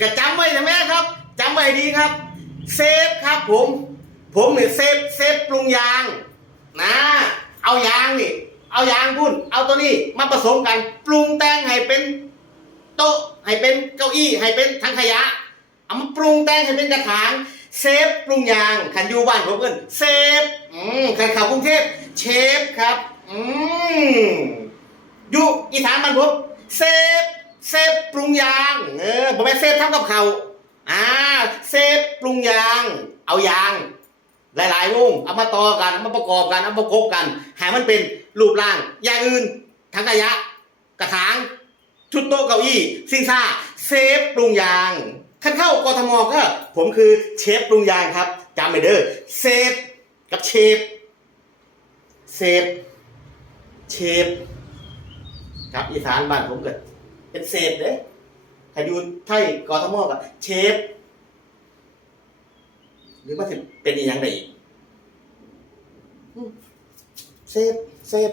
ก็จำไว้นะแม่ครับจำไว้ดีครับเซฟครับผมเนี่ยเซฟปรุงยางนะเอายางนี่เอายางพุ่นเอาตัวนี้มาผสมกันปรุงแต่งให้เป็นโต๊ะให้เป็นเก้าอี้ให้เป็นถังขยะเอามาปรุงแต่งให้เป็นกระถางเซฟปรุงยางขันอยู่บ้านผมเอิ้นเซฟขันเข้ากรุงเทพเชฟครับอยู่อีสานบ้านผมเซฟปรุงยางผมไม่เซฟทำกับเขาเซฟปรุงยางเอายางหลายๆวงเอามาต่อกันเอามาประกอบกันเอามาประกบกันให้มันเป็นรูปร่างอย่างอื่นถังขยะกระถางชุดโต๊ะเก้าอี้ซิ่งซ่าเซฟปรุงยางขั้นเข้ากทมก็ผมคือเชฟปรุงยางครับจำไว้เด้อเซฟกับเชฟครับอีสานบ้านผมเกิดเป็นเซฟเด้ใครอยู่ไทยกทมกับเชฟหรือว่าจะเป็นอีกอย่างใดอีกเซฟ